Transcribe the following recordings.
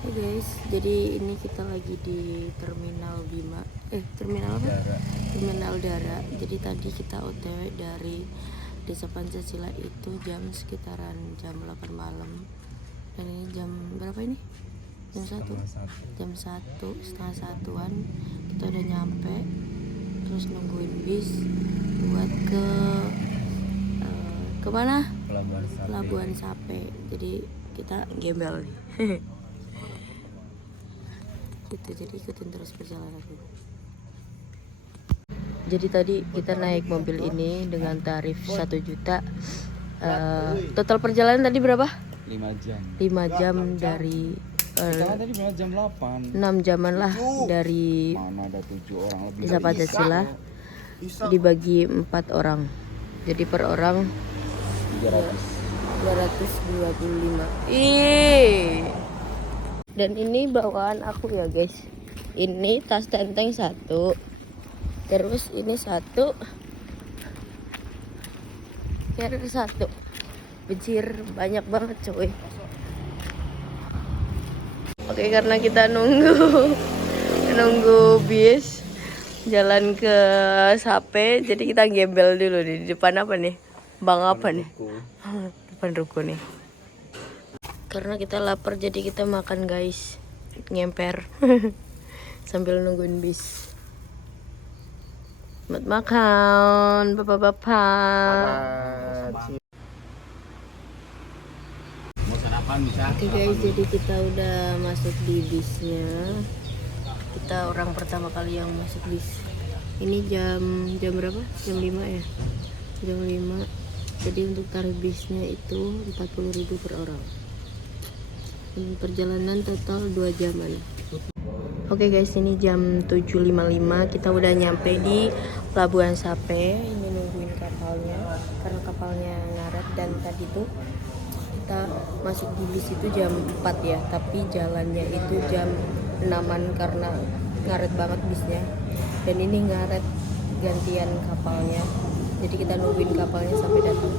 Hey guys, jadi ini kita lagi di Terminal Bima. Terminal apa? Terminal Dara. Jadi tadi kita OTW dari Desa Pancasila itu sekitaran jam 8 malam. Dan ini jam berapa ini? Jam 1. Jam 1, setengah satuan kita udah nyampe. Terus nungguin bis buat ke mana? Pelabuhan Sape. Jadi kita gembel nih. Gitu, jadi ikutin terus perjalanan aku. Jadi tadi kita naik mobil ini dengan tarif 1 juta. Total perjalanan tadi berapa? 5 jam. 5 jam dari Kita tadi berapa jam 8. 6 jaman lah dari Mana ada 7 orang lebih. Desa Pancasila dibagi 4 orang. Jadi per orang 225. Dan ini bawaan aku ya guys. Ini tas tenteng 1. Terus ini 1. Carrier 1. Becir banyak banget coy. Oke, karena kita nunggu bis jalan ke Sape, jadi kita gembel dulu di depan apa nih? Bang apa nih? Depan ruko nih. Karena kita lapar jadi kita makan guys, ngemper sambil nungguin bis. Selamat makan bapak-bapak. Oke guys, jadi kita udah masuk di bisnya. Kita orang pertama kali yang masuk bis. Ini jam berapa? Jam 5 ya? Jam 5. Jadi untuk tarif bisnya itu 40.000 per orang. Perjalanan total 2 jaman. Oke guys, ini jam 7.55. Kita udah nyampe di Pelabuhan Sape. Ini nungguin kapalnya karena kapalnya ngaret. Dan tadi tuh kita masuk di bis itu jam 4 ya, tapi jalannya itu jam 6-an karena ngaret banget bisnya. Dan ini ngaret gantian kapalnya. Jadi kita nungguin kapalnya sampai datang.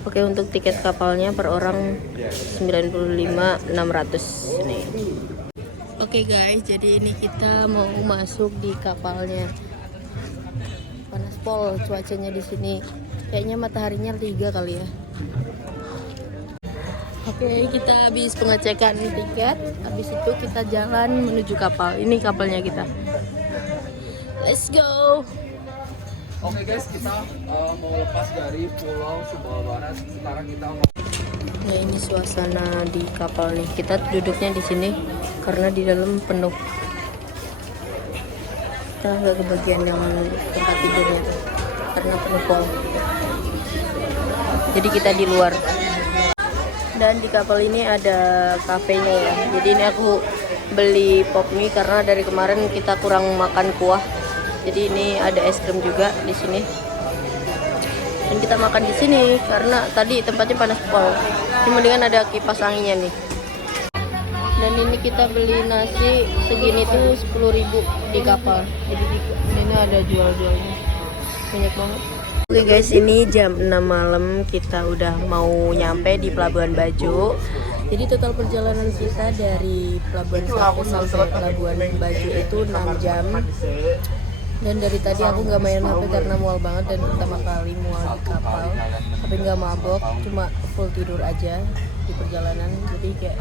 Oke, untuk tiket kapalnya per orang 95.600 nih. Oke guys, jadi ini kita mau masuk di kapalnya. Panas pol cuacanya di sini. Kayaknya mataharinya 3 kali ya. Oke, kita habis pengecekan tiket. Habis itu kita jalan menuju kapal. Ini kapalnya kita. Let's go. Oke guys, kita mau lepas dari Pulau Sumbawa Barat. Sekarang kita mau. Nah, ini suasana di kapal nih. Kita duduknya di sini karena di dalam penuh. Kita nggak kebagian yang tempat tidurnya tuh karena penuh pol. Jadi kita di luar. Dan di kapal ini ada kafenya ya. Jadi ini aku beli pop mie karena dari kemarin kita kurang makan kuah. Jadi ini ada es krim juga di sini. Dan kita makan di sini karena tadi tempatnya panas pol. Ini mendingan ada kipas anginnya nih. Dan ini kita beli nasi segini tuh 10.000 di kapal. Jadi di ini ada jual-jualnya. Banyak banget. Oke guys, ini jam 6 malam kita udah mau nyampe di Pelabuhan Bajo. Jadi total perjalanan kita dari Pelabuhan Sape sampai Pelabuhan Bajo itu 6 jam. Dan dari tadi aku nggak main HP karena mual banget dan pertama kali mual di kapal. Tapi nggak mabok, cuma full tidur aja di perjalanan. Jadi kayak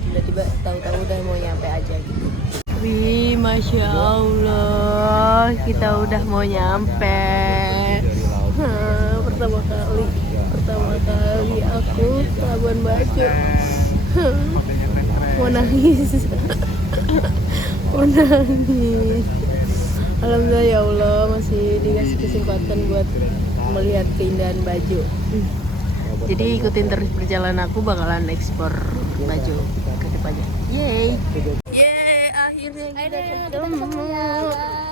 tiba-tiba tahu-tahu udah mau nyampe aja gitu. Wih, masya Allah, kita udah mau nyampe. Pertama kali aku Pelabuhan Bajo. Mau nangis. Alhamdulillah ya Allah masih dikasih kesempatan buat melihat keindahan Bajo. Jadi ikutin terus perjalanan aku, bakalan ekspor Bajo ke depannya. Yeay. Akhirnya kita ketemu.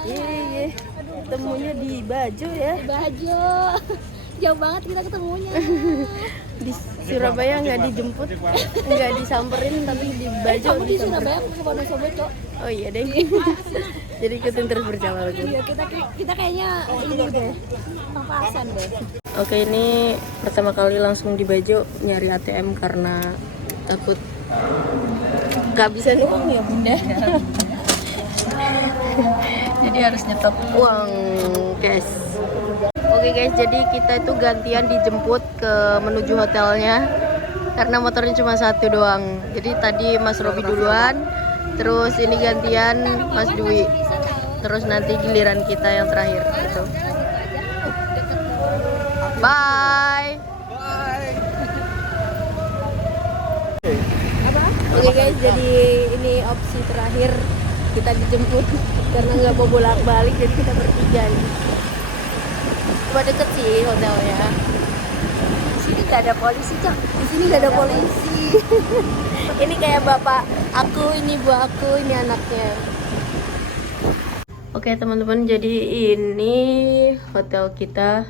Yeay. Ketemunya di Bajo ya. Di Bajo. Jauh banget kita ketemunya. Di Surabaya nggak dijemput, nggak disamperin, tapi di Bajo. Kamu di Surabaya, aku ke Wonosobo, Cok. Oh iya deh. Jadi ikutin terus perjalanan. Iya, kita kayaknya ini deh. Papasan deh. Oke, ini pertama kali langsung di Bajo nyari ATM karena takut nggak bisa nuang ya bunda. Jadi harus nyetok uang cash. Oke guys, jadi kita itu gantian dijemput ke menuju hotelnya karena motornya cuma satu doang. Jadi tadi Mas Robi duluan, terus ini gantian Mas Dwi, terus nanti giliran kita yang terakhir gitu. Bye. Oke guys, jadi ini opsi terakhir, kita dijemput karena nggak mau bolak-balik, jadi kita bertiga nih. Cuma deket sih hotelnya. Di sini nggak ada polisi, Cak. Di sini nggak ada polisi. Ini kayak bapak aku, ini bu aku, ini anaknya. Oke teman-teman, jadi ini hotel kita.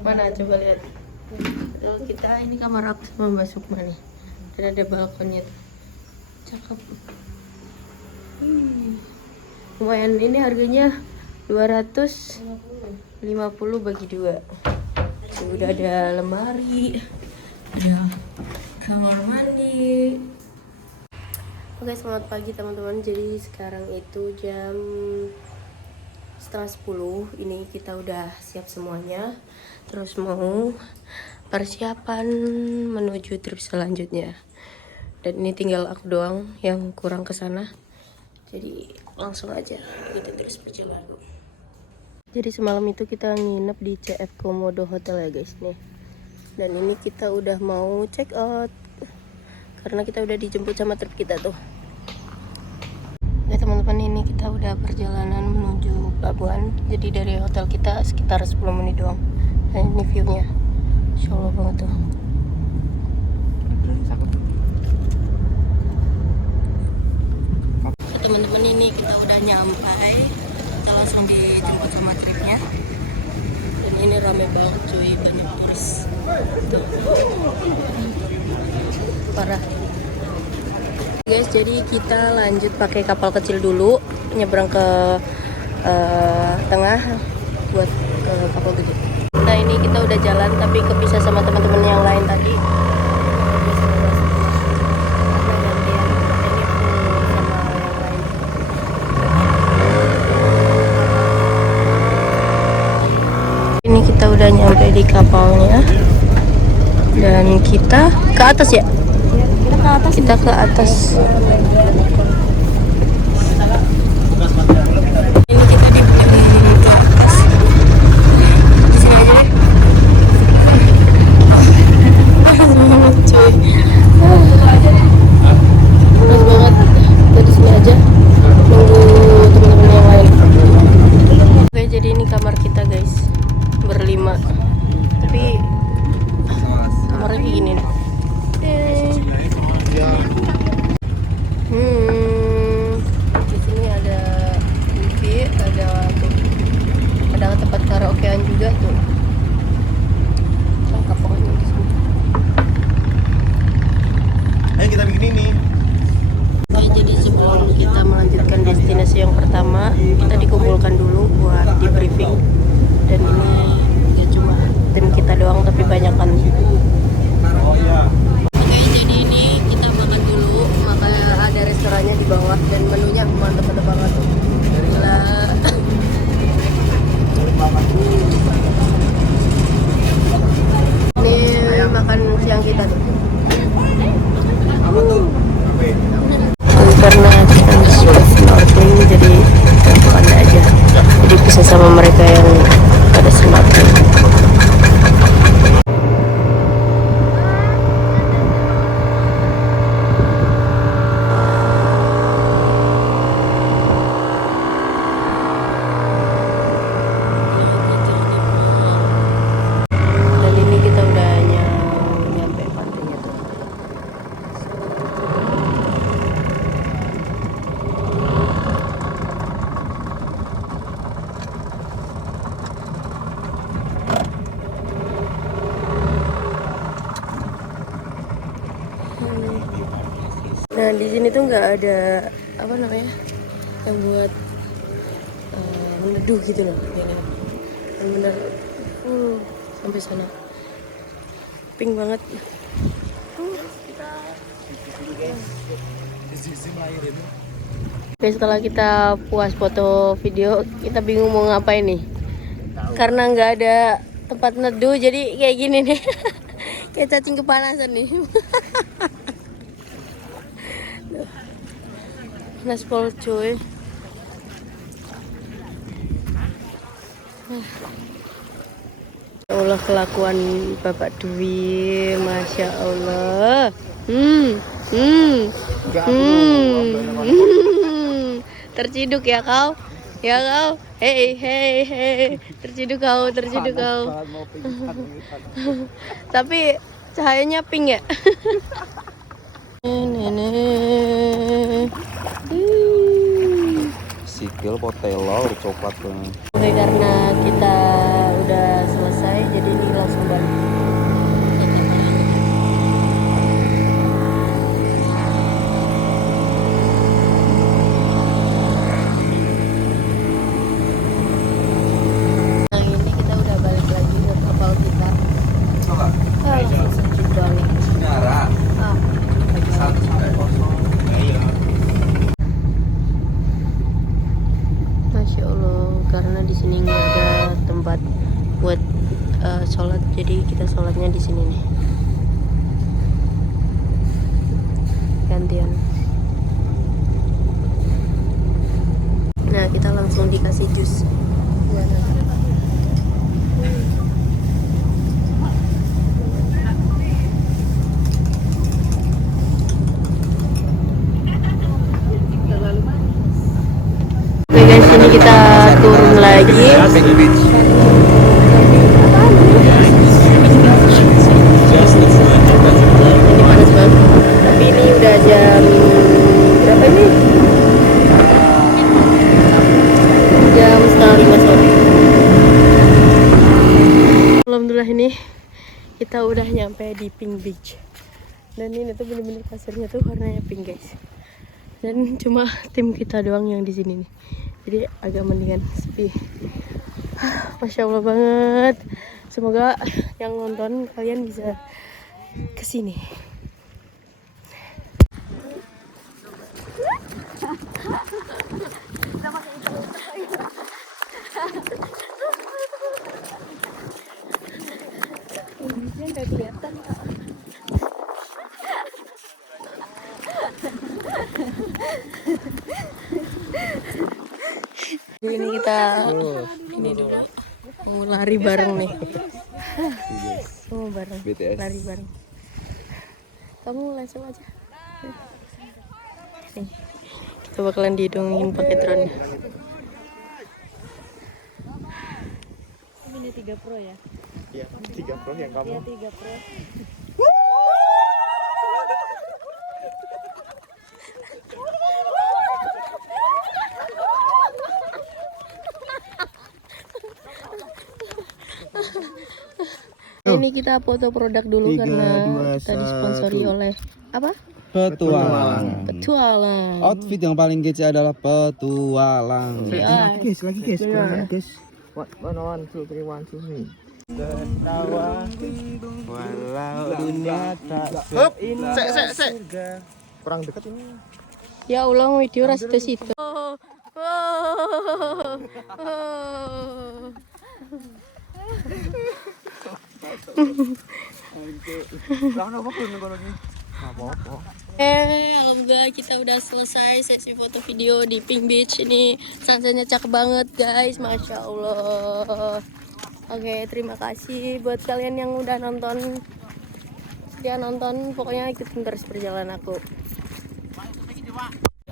Mana coba lihat. Hotel kita, ini kamar aku sama Mbak Sukma nih. Dan ada balkonnya tuh. Cakep. Lumayan, ini harganya 250 bagi 2. Udah ada lemari, ada kamar mandi. Oke, selamat pagi teman-teman. Jadi sekarang itu jam setengah 10. Ini kita udah siap semuanya. Terus mau persiapan menuju trip selanjutnya. Dan ini tinggal aku doang yang kurang ke sana. Jadi langsung aja kita terus perjalanan. Jadi semalam itu kita nginep di CF Komodo Hotel ya guys nih. Dan ini kita udah mau check out karena kita udah dijemput sama trip kita tuh. Ya teman-teman, ini kita udah perjalanan menuju pelabuhan. Jadi dari hotel kita sekitar 10 menit doang. Dan ini view-nya, Insya Allah banget tuh. Ya, teman-teman, ini kita udah nyampai. Kita langsung dijemput sama tripnya. Dan ini rame banget cuy, banyak turis. Tuh. Parah. Guys, jadi kita lanjut pakai kapal kecil dulu, nyebrang ke tengah buat ke kapal gede. Nah ini kita udah jalan tapi kepisah sama teman-teman yang lain tadi. Ini kita udah nyampe di kapalnya dan kita ke atas ya. Kita ke atas. Ini kita di atas. Di sini aja deh. Cuy. Panas banget. Kita di sini aja. Nunggu teman-teman yang lain. Oke, jadi ini kamar kita guys. Berlima. Tapi kamarnya kayak gini nih. Di sini ada TV, ada tempat karaokean juga tuh. Lengkap pokoknya di sini. Ayo kita bikin ini. Oke, jadi sebelum kita melanjutkan destinasi yang pertama, kita dikumpulkan dulu buat di briefing. Dan ini gak cuma tim kita doang, tapi banyak kan. Ada restorannya di bawah dan menunya mantap-mantap banget. Gila. Ini makan siang kita tuh. Karena kita sudah snorkeling, jadi untuk Anda aja. Jadi bisa sama mereka yang ada snorkeling. Nah di sini tuh nggak ada apa namanya yang buat meneduh gitu loh, bener-bener sampai sana, pink banget. Oke, setelah kita puas foto video, kita bingung mau ngapain nih. Karena nggak ada tempat neduh, jadi kayak gini nih. Kayak cacing kepanasan nih. Naspol cuy. Ya Allah, kelakuan Bapak Dwi, Masya Allah. Terciduk ya kau, hei, terciduk kau. Tapi cahayanya pink ya. Sikil potelo coklat banget. Oke, karena kita udah selesai, jadi ini langsung balik. Ini kita udah balik lagi ke kapal kita. Sejuk banget. Masya Allah, karena di sini nggak ada tempat buat sholat, jadi kita sholatnya di sini nih. Gantian. Nah, kita langsung dikasih jus. Oke guys, ini kita turun lagi. Ini panas banget. Tapi ini udah jam berapa ini? Jam 4:30 sore. Alhamdulillah, ini kita udah nyampe di Pink Beach. Dan ini tuh bener-bener pasirnya tuh warnanya pink guys. Dan cuma tim kita doang yang di sini nih, jadi agak mendingan sepi. Masya Allah banget. Semoga yang nonton kalian bisa kesini. Nggak kelihatan. Ini kita ini dulu mau lari bareng nih. Mau bareng, BTS. lari bareng. Kamu langsung aja. Nih, kita bakalan didongin pakai drone. Ini 3 Pro ya? Iya, 3 Pro yang kamu. Iya 3 Pro. Ini kita foto produk dulu 3, karena 2, kita disponsori 1. oleh apa? Petualang. Petualang. Outfit yang paling kece adalah petualang. Ya. Lagi guys, kurang guys. One, two, three, Tertawa walau dunia tak seindah surga. Kurang dekat ini. Ya ulang video ras di situ. Alhamdulillah kita udah selesai sesi foto video di Pink Beach. Ini sunsetnya cakep banget guys, Masya Allah. Oke, terima kasih buat kalian yang udah nonton. Setia nonton, pokoknya ikutin terus perjalanan aku.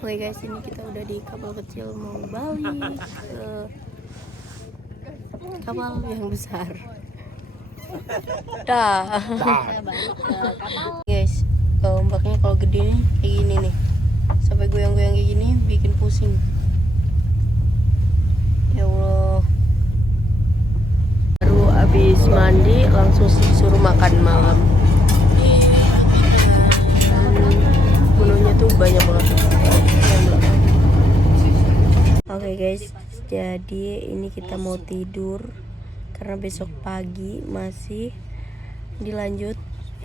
Oke guys, ini kita udah di kapal kecil mau balik ke kapal yang besar. Dah. Guys, ombaknya kalau gede nih kayak gini nih, sampai goyang-goyang kayak gini bikin pusing. Ya Allah. Baru habis mandi langsung disuruh makan malam. Menunya tuh banyak banget. Oke guys, jadi ini kita mau tidur karena besok pagi masih dilanjut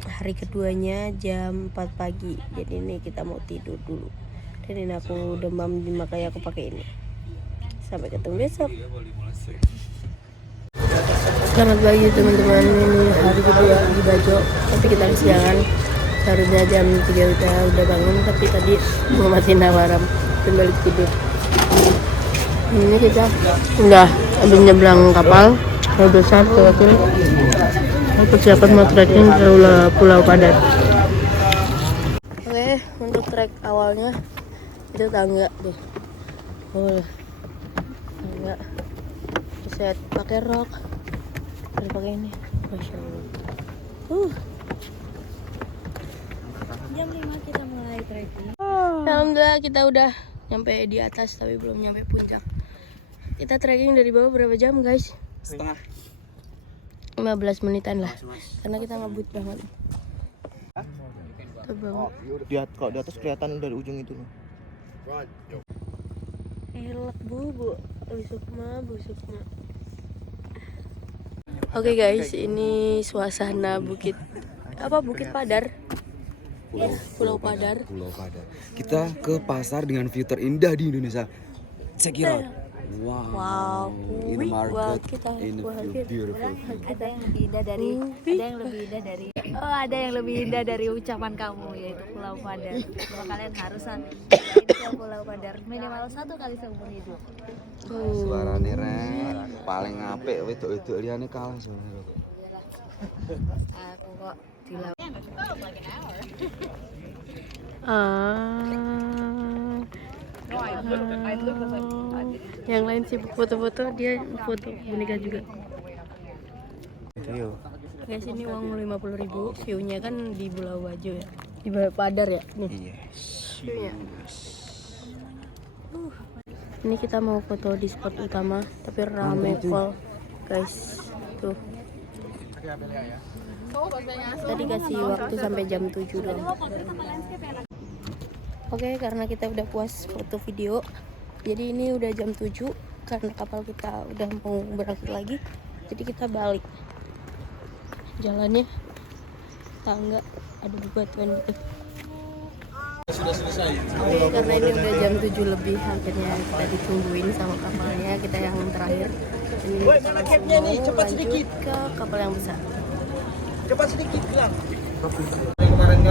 hari keduanya jam 4 pagi. Jadi ini kita mau tidur dulu. Dan ini aku demam makanya aku pakai ini. Sampai ketemu besok. Selamat pagi teman-teman. Ini hari kedua di Bajo. Tapi kita kesiangan. Seharusnya jam 3 udah bangun. Tapi tadi mau matiin alarm dan balik tidur. Ini kita udah habis nyebrang kapal. Udah besar tuh. Persiapan mau trekking ke Pulau Padar. Oke, untuk trek awalnya itu tangga deh. Tangga. Set pakai rok. Terus pakai ini. Masya Allah. Jam 5 kita mulai trekking. Alhamdulillah kita udah nyampe di atas tapi belum nyampe puncak. Kita trekking dari bawah berapa jam guys? Setengah. 15 menitan lah. Karena kita ngebut banget. Kalau di atas kelihatan dari ujung itu. Elak bu, busuk mah. Oke guys, ini suasana Bukit Padar. Pulau Padar. Kita ke pasar dengan view terindah di Indonesia. Check it out. Wow. In the market, Kita in the beautiful. Ada yang lebih indah dari ada yang lebih indah dari ucapan kamu, yaitu Pulau Padar. Bahwa kalian harus ke Pulau Padar minimal 1 kali seumur hidup. Suarane rek paling apik wedok-wedok liyane kalah suarane. Aku kok dilawan. Yang lain sibuk foto-foto, dia foto boneka juga. Guys, ini uang 50.000, view-nya kan di Pulau Bajo ya, di Padar ya nih. View-nya. Ini kita mau foto di spot utama, tapi rame full guys. Tuh. Tadi kasih waktu sampai jam 7 doang. Oke, karena kita udah puas foto video, jadi ini udah jam 7 karena kapal kita udah mau berakhir lagi, jadi kita balik. Jalannya tangga ada bebatuan gitu. Oke, karena ini udah jam 7 lebih, akhirnya kita ditungguin sama kapalnya, kita yang terakhir. Ini kita langsung mau lanjut ke kapal yang besar. Cepat sedikit bilang.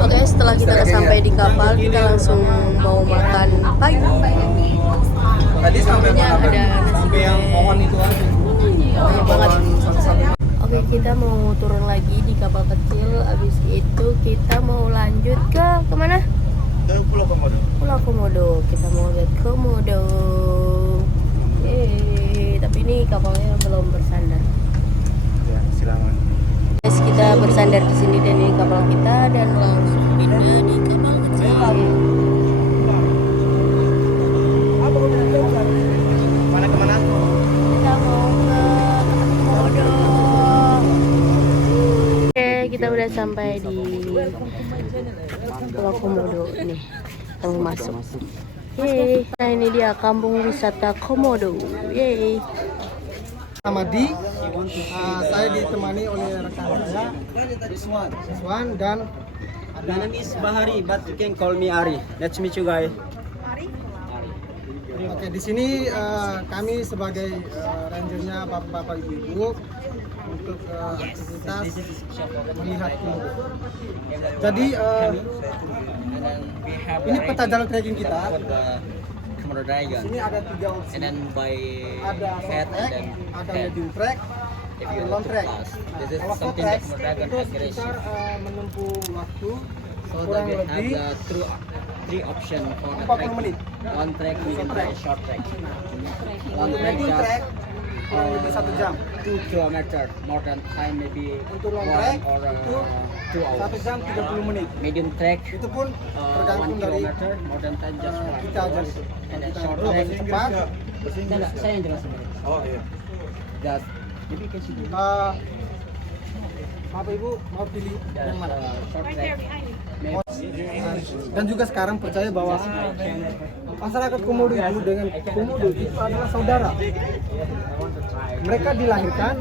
Oke, setelah kita sampai di kapal, kita langsung mau makan pagi. Tadi sampai Ada nasi yang pohon goreng. itu aja. Banyak banget. Oke, kita mau turun lagi di kapal kecil. Abis itu kita mau lanjut ke kemana? Ke Pulau Komodo. Pulau Komodo. Kita mau lihat Komodo. Tapi ini kapalnya belum bersandar. Ya, silakan. Guys, kita bersandar di sini dan ini kapal kita dan langsung pindah di kapal kecil. Kemana? Kita mau ke Komodo. Oke, kita udah sampai di Pulau Komodo nih. Kita mau masuk. Yeay. Nah, ini dia kampung wisata Komodo. Yeay. Nama saya ditemani oleh rekan saya Rizwan dan My name is Bahari, but you can call me Ari. Nice to meet you guys. Oke, di sini kami sebagai rangernya bapak-bapak ibu-ibu untuk aktivitas melihat komodo. Jadi ini peta jalan trekking kita. Komodo Di Dragon. sini ada 3 opsi. And then by Ada head short track, and then ada head. medium track, If ada you long want to track. pass, Nah, this is kalau short something track that Komodo Dragon itu accuracy. sekitar menempuh waktu So that kurang we have lebih the three option for the 40 menit. track. Long track, medium track, short track. Long track Medium track just kurang lebih 1 jam. 2 kilometer, more than time maybe Untuk long 1 track or itu 2 hours. 1 jam 30 menit. Medium track, Itu pun 1 tergantung dari kilometer, more than 10 just 1 kita aja. And then Kita short lebih track, cepat. enggak, saya yang jelasin. Oh iya. Just maybe you can see the Bapak Ibu mau pilih yang mana? short track. Dan juga sekarang percaya bahwa masyarakat Komodo itu dengan Komodo itu adalah saudara. Mereka dilahirkan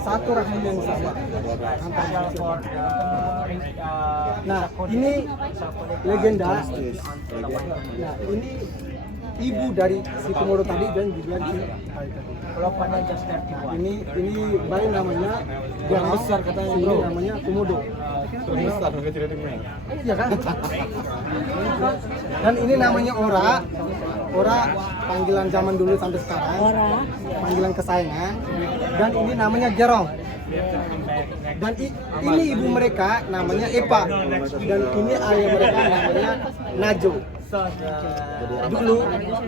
satu rahim yang sama antar manusia. Nah, ini legenda. Nah, ini ibu dari si komodo tadi dan juga di ini bayi namanya yang besar katanya ini namanya komodo. Iya kan? Dan ini namanya Ora. Ora panggilan zaman dulu sampai sekarang. Ora. Panggilan kesayangan. Dan ini namanya Gerong. Dan ini ibu mereka namanya Epa. Dan ini ayah mereka namanya Najo. Dulu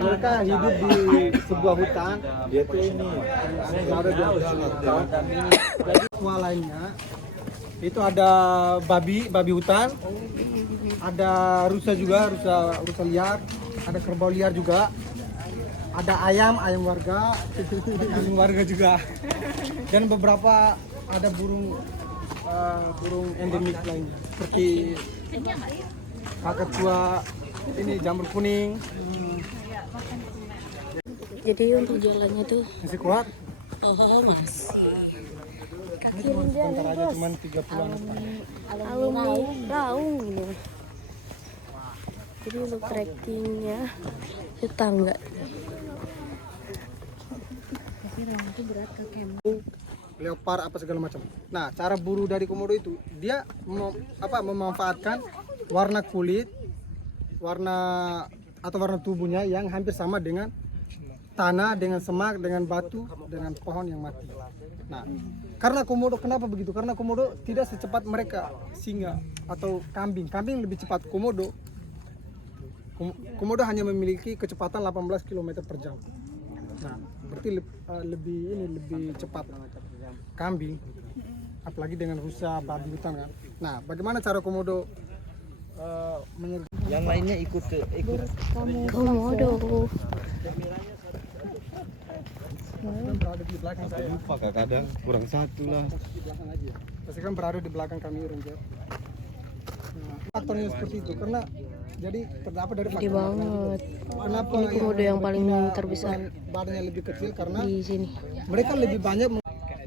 mereka hidup di sebuah hutan. Dia tuh ini ada lainnya. Itu ada babi hutan, ada rusa juga, rusa liar, ada kerbau liar juga, ada ayam warga, anjing warga juga, dan beberapa ada burung endemik lainnya seperti kakak ini jamur kuning. Jadi untuk jalannya tuh Masih kuat? mas. Sebentar aja cuman 30-an. Alumni raung ini. Jadi untuk trekkingnya itu tangga. Leopard apa segala macam. Nah, cara buru dari komodo itu dia memanfaatkan warna kulit, warna tubuhnya yang hampir sama dengan tanah, dengan semak, dengan batu, dengan pohon yang mati. Nah, karena komodo kenapa begitu? Karena komodo tidak secepat mereka singa atau kambing. Kambing lebih cepat. Komodo hanya memiliki kecepatan 18 km per jam. Nah, berarti lebih cepat kambing. Apalagi dengan rusa, babi hutan kan. Nah, bagaimana cara komodo menyerang? Yang lainnya ikut Komodo. Kan berada di belakang saya. lupa kadang kurang satu lah. Di belakang aja. Pasti kan berada di belakang kami Ranger. Nah, faktornya seperti itu karena jadi terdapat dari Gede faktor banget. kenapa Ini komodo yang paling terbesar badannya lebih kecil karena di sini. mereka lebih banyak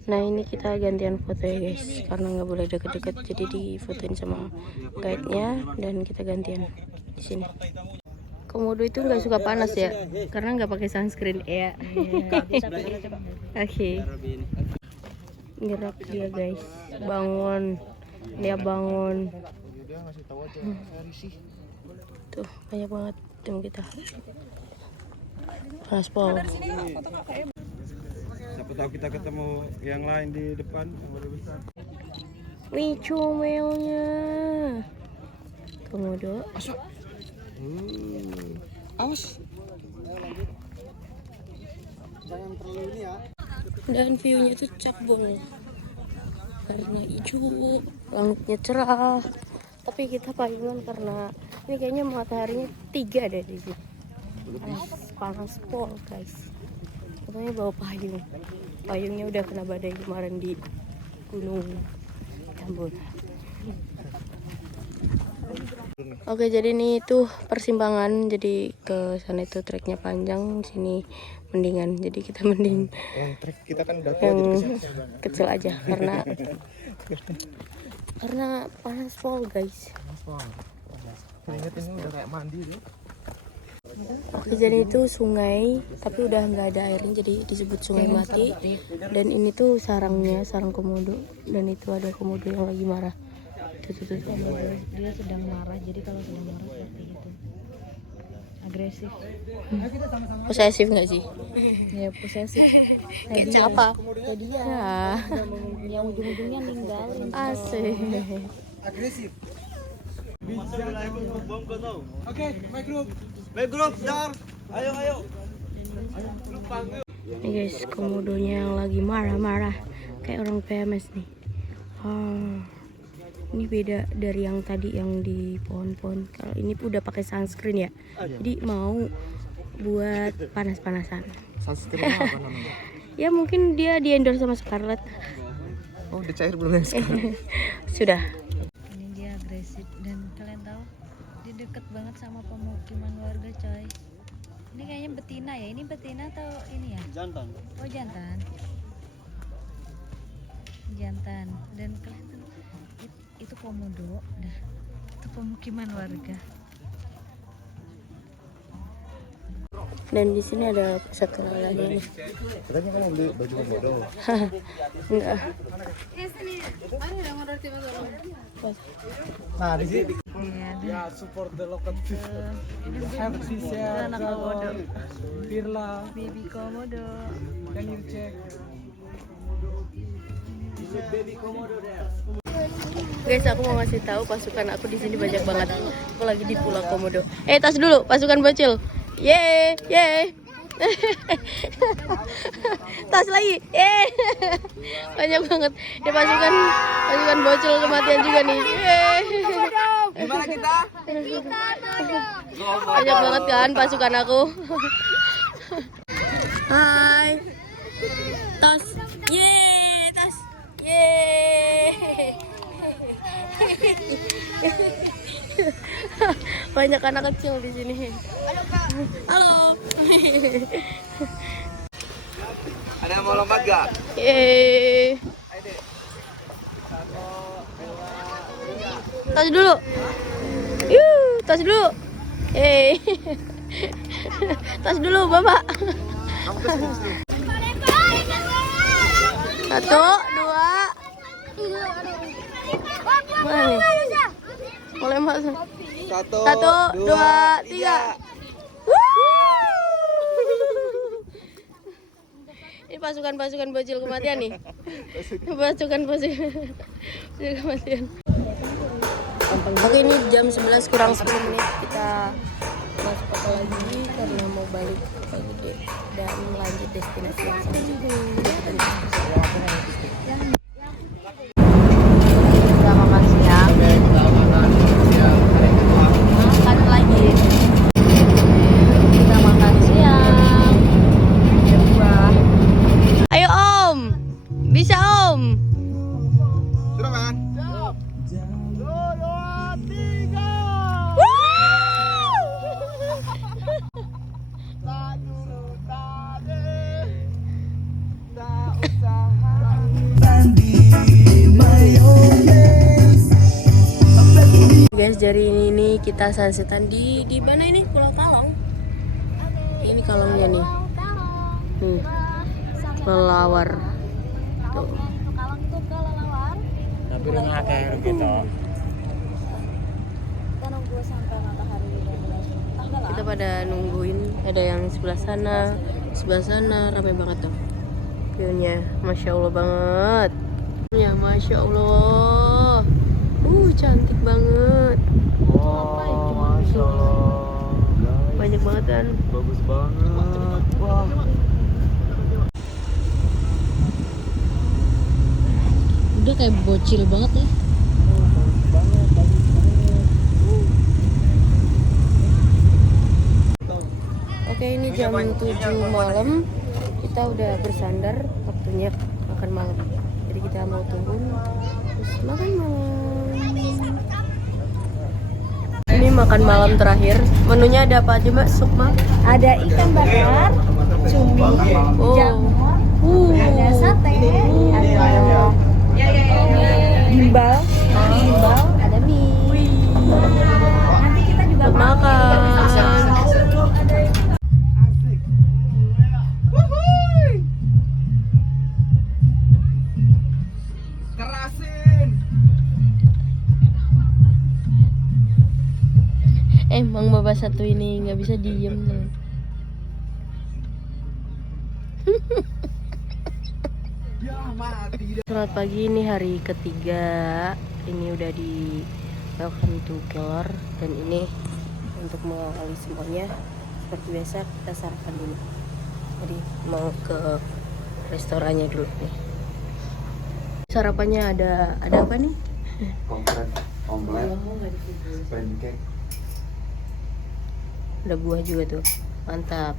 Nah ini kita gantian foto ya guys, karena nggak boleh deket-deket, jadi difotoin sama guide-nya dan kita gantian di sini. Komodo itu nggak suka panas ya, karena nggak pakai sunscreen ya. Oke. Gerak dia guys, bangun, dia bangun. Tuh banyak banget tim kita. Panas pol. Siapa tahu kita ketemu yang lain di depan yang lebih besar. Wih comelnya. Komodo. awas. Jangan terlalu ini ya. Dan view-nya tuh cakbol karena hijau, langitnya cerah. Tapi kita payungan karena ini kayaknya mataharinya 3 deh di sini. Panas pol guys. Katanya bawa payung. Payungnya udah kena badai kemarin di Gunung Tambun. Oke, jadi ini tuh persimpangan. Jadi ke sana itu treknya panjang, sini mendingan. Jadi kita mending Yang trik kita kan udah yang kecil aja karena panas pol guys. ingat ini udah kayak mandi tuh. Oke, jadi itu sungai tapi udah nggak ada airnya, jadi disebut sungai mati. Dan ini tuh sarangnya, sarang komodo, dan itu ada komodo yang lagi marah. Tuh. Dia sedang marah, jadi kalau sedang marah seperti itu, agresif. Posesif nggak sih? Ya posesif. Kayak siapa? Kayak dia Ya, yang ujung-ujungnya ninggalin. asik. Agresif. Oke, my group, dar. Ayo. Nih guys, komodonya yang lagi marah-marah kayak orang PMS nih. Ini beda dari yang tadi yang di pohon-pohon. Kalau ini udah pakai sunscreen ya, jadi mau buat panas-panasan. Sunscreen apa namanya? Ya mungkin dia di endorse sama Scarlett. Oh, udah cair belum ya sekarang? Sudah. Ini dia agresif, dan kalian tahu dia deket banget sama pemukiman warga coy. Ini kayaknya betina ya, ini betina atau ini ya? Jantan. Oh jantan. jantan. Dan kelihatan itu komodo, dah. Itu pemukiman warga. Dan di sini ada satu lagi nih. Katanya kamu beli baju komodo. Enggak. Nah, di sini Iya, ya support the local people. Have this anak komodo. Pirla, Baby komodo. can you check? Guys, aku mau ngasih tahu pasukan aku di sini banyak banget. Aku lagi di Pulau Komodo. Tas dulu, pasukan bocil. Yeay, yeay. Tas lagi. Yeay. Banyak banget. Ini pasukan bocil kematian juga nih. Yeay. Gimana kita? Banyak banget kan pasukan aku. Hai. Tas. Yeay, tas. Yeay. Banyak anak kecil di sini. Halo. Ada yang mau lompat gak? Yeay. Tas dulu. Tas dulu. Yeay. Tas dulu, Bapak. 1, 2. Mana nih? Mulai masuk. 1, 2, 3. Ini pasukan bocil kematian nih. Pasukan kematian. Oke, ini jam 11 kurang 10 menit. Kita masuk kota lagi karena mau balik ke Gede dan lanjut destinasi yang selanjutnya. Kita makan siang. Makan lagi. Kita makan siang. Ayo Om, bisa Om. Sudah kan? Guys, dari ini kita sunsetan di mana ini? Pulau Kalong. Ini kalongnya nih. Nih. Kelelawar. Tuh. Kalong tuh kelelawar. Tapi udah ngakeh gitu. Kita nunggu sampai matahari tenggelam. Kita pada nungguin, ada yang sebelah sana ramai banget tuh. View-nya, Masya Allah banget. Ya, Masya Allah. Cantik banget. Oh, Masya Allah. Banyak banget kan. Bagus banget. Wah. Udah kayak bocil banget ya. Oke, ini jam 7 malam. Kita udah bersandar, waktunya makan malam. Jadi kita mau turun terus makan malam. Ini makan malam terakhir. Menunya ada apa aja, Mbak? Sup, Mbak? Ada ikan bakar, cumi, jamur, ada sate, ada gimbal, ada mie. Nanti kita juga Makan. Kerasin. Emang bapak satu ini nggak bisa diem nih. Selamat pagi, ini hari ketiga. Ini udah di Welcome to Kelor. Dan ini untuk mengawali semuanya, seperti biasa kita sarapan dulu. Jadi mau ke restorannya dulu nih. Sarapannya ada apa nih? Omelet, pancake. Ada buah juga tuh, mantap.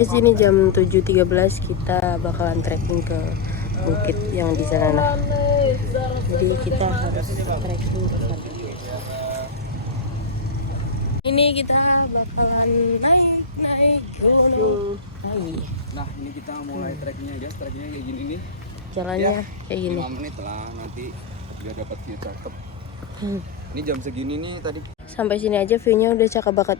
Di sini jam 7.13 kita bakalan trekking ke bukit yang di sana. Nah, jadi kita harus trekking ke sana. Ini kita bakalan naik gunung. Nah, ini kita mulai trekkingnya guys. Trekkingnya kayak gini nih. jalannya kayak gini. 5 menit lah nanti biar dapat view cakep. Ini jam segini nih tadi. Sampai sini aja view-nya udah cakep banget.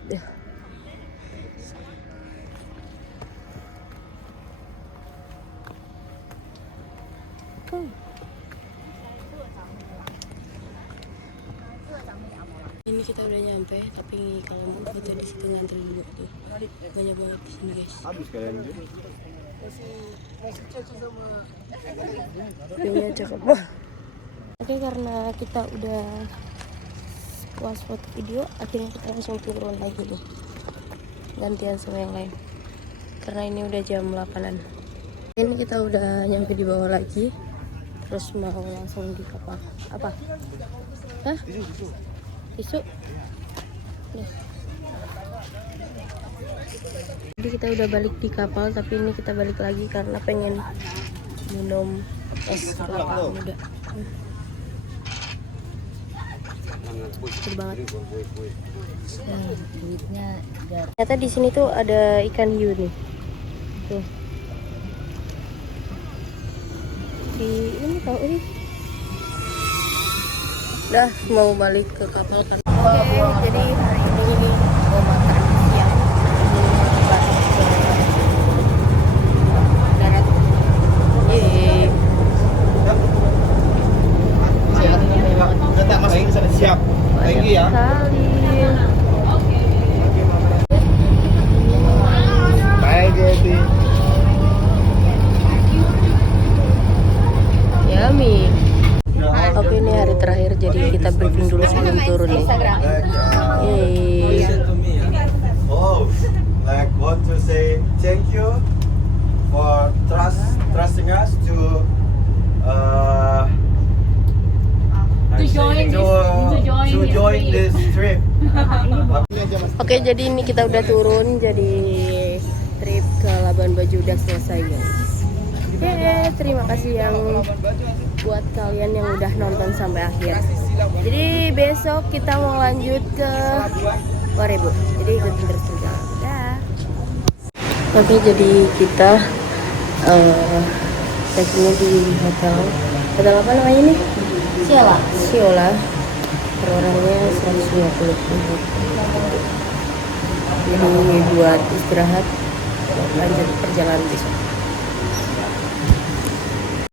Ini kita udah nyampe, tapi kalau mau foto di situ ngantri juga tuh. Banyak banget di sini guys. Habis kalian juga. View-nya cakep banget. Oke, karena kita udah puas foto video, akhirnya kita langsung turun lagi nih. Gantian sama yang lain. Karena ini udah jam 8-an. Ini kita udah nyampe di bawah lagi. Terus mau langsung di kapal. Apa? Hah? Tisu? Nih. Jadi kita udah balik di kapal, tapi ini kita balik lagi karena pengen minum es kelapa muda. Seru banget. Ternyata di sini tuh ada ikan hiu nih. Tuh. Di ini tahu ini. Udah mau balik ke kapal kan. Oke, jadi hari ini mau makan siang. Balik ke darat. Yeay. Kita masukin ke sana siap. Thank you ya. Sekali. Bye Dedi. Yummy. Oke, ini hari terakhir jadi kita briefing dulu sebelum turun nih. Yeay. Oh, like want to say thank you for trusting us to join this trip. Oke, jadi ini kita udah turun, jadi trip ke Labuan Bajo udah selesai guys. Oke, terima kasih yang buat kalian yang udah nonton sampai akhir. Jadi besok kita mau lanjut ke Warebu. Jadi ikutin terus juga. Dah. Oke, jadi kita check-in di hotel. Hotel apa namanya ini? Siola. Per orangnya 150. Jadi buat istirahat, lanjut perjalanan besok.